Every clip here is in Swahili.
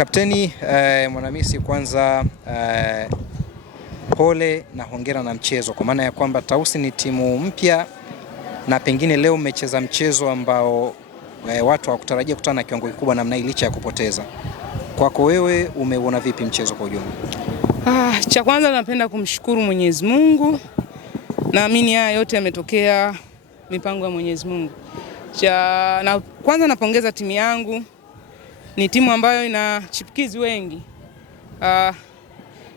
Kapteni Mwanamisi, kwanza pole na hongera na mchezo, kwa maana ya kwamba Tausi ni timu mpya na pengine leo mmecheza mchezo ambao watu hawakutarajia kukutana na kiwango kikubwa namna hii licha ya kupoteza. Kwako wewe umeona vipi mchezo kwa ujumla? Cha kwanza napenda kumshukuru Mwenyezi Mungu. Naamini haya yote yametokea mipango ya Mwenyezi Mungu. Na kwanza napongeza timu yangu. Ni timu ambayo ina chipukizi wengi.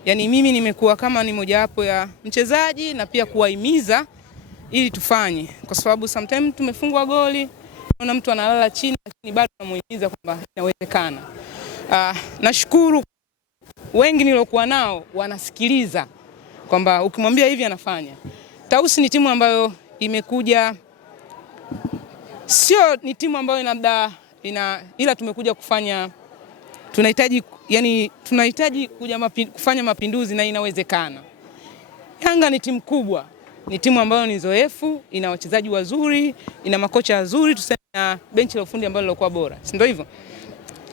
Yani mimi nimekuwa kama ni mojawapo ya mchezaji na pia kuwahimiza ili tufanye, kwa sababu sometimes tumefungwa goli na mtu analala chini, lakini bado namuhimiza kwamba inawezekana. Nashukuru wengi nilokuwa nao wanasikiliza kwamba ukimwambia hivi anafanya. Tausi ni timu ambayo imekuja, sio ni timu ambayo labda ila tumekuja kufanya, tunahitaji kuja kufanya mapinduzi na inawezekana. Yanga ni timu kubwa, ni timu ambayo ni zoefu, ina wachezaji wazuri, ina makocha wazuri, tuseme na benchi la ufundi ambalo lilikuwa bora, si ndio hivyo?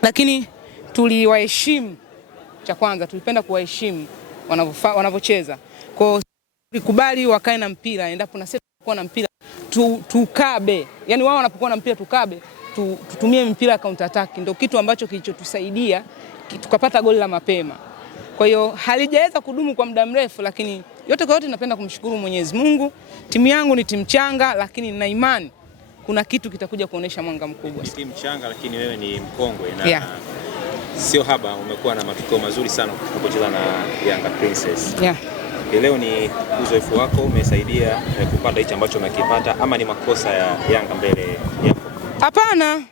Lakini tuliwaheshimu. Cha kwanza tulipenda kuwaheshimu wanavyocheza. Kwa hiyo tulikubali wakae na mpira, endapo na sisi tunakuwa na mpira tukabe. Yaani wao wanapokuwa na mpira tukabe, tutumie mpira counter attack. Ndio kitu ambacho kilichotusaidia tukapata goli la mapema. Kwa hiyo halijaweza kudumu kwa muda mrefu, lakini yote kwa yote napenda kumshukuru Mwenyezi Mungu. Timu yangu ni timu changa, lakini nina imani kuna kitu kitakuja kuonesha mwanga mkubwa. Ni timu changa lakini wewe ni mkongwe na sio haba, umekuwa na matokeo mazuri sana unapocheza na Yanga Princess. Leo ni uzoefu wako umesaidia kupata hicho ambacho umekipata, ama ni makosa ya Yanga mbele yako? Hapana.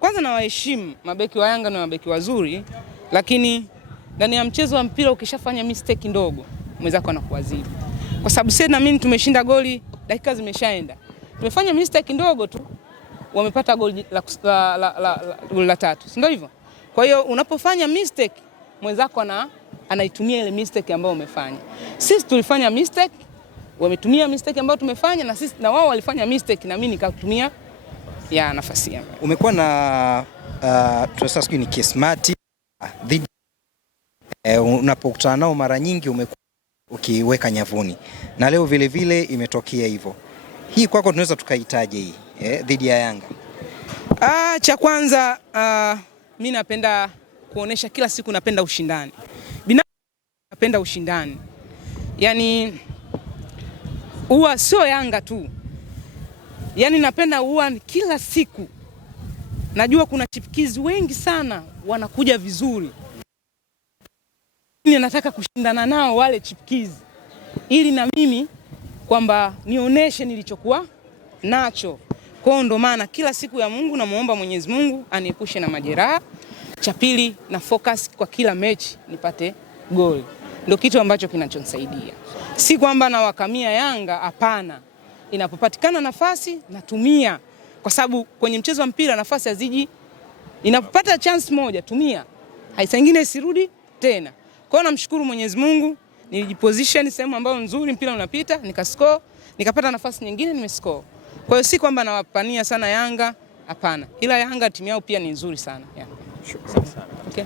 Kwanza na waheshimu mabeki wa Yanga, na mabeki wazuri, lakini ndani ya mchezo wa mpira ukishafanya mistake ndogo mwenzako anakuadhibu. Kwa sababu sisi na mimi tumeshinda goli, dakika zimeshaenda. Tumefanya mistake ndogo tu, wamepata goli la tatu. Si ndio hivyo? Kwa hiyo unapofanya mistake mwenzako anaitumia ile mistake ambayo umefanya. Sisi tulifanya mistake, wametumia mistake ambayo tumefanya, na sisi na wao walifanya mistake na mimi nikatumia nafasi yangu. Umekuwa na tunasema sijui ni kismati dhidi unapokutana nao mara nyingi umekuwa ukiweka nyavuni, na leo vile vile imetokea hivyo. Hii kwako tunaweza tukahitaji hii dhidi ya Yanga? Cha kwanza mimi napenda kuonesha kila siku, napenda ushindani. Binafsi napenda ushindani. Yaani huwa sio Yanga tu. Yaani napenda huwa kila siku. Najua kuna chipukizi wengi sana wanakuja vizuri. Mimi nataka kushindana nao wale chipukizi, ili na mimi kwamba nionyeshe nilichokuwa nacho. Kwa hiyo ndo maana kila siku ya Mungu namuomba Mwenyezi Mungu aniepushe na majeraha. Cha pili na focus kwa kila mechi nipate goli. Ndio kitu ambacho kinachonisaidia. Si kwamba nawakamia Yanga, hapana. Inapopatikana nafasi natumia, kwa sababu kwenye mchezo wa mpira nafasi haziji. Inapopata chance moja tumia, haisa nyingine isirudi tena. Kwa hiyo namshukuru Mwenyezi Mungu, nilijiposition sehemu ambayo nzuri, mpira unapita, nikascore, nikapata nafasi nyingine nimescore. Kwa hiyo si kwamba nawapania sana Yanga, hapana. Ila Yanga timu yao pia ni nzuri sana. Shukrani sana. Okay.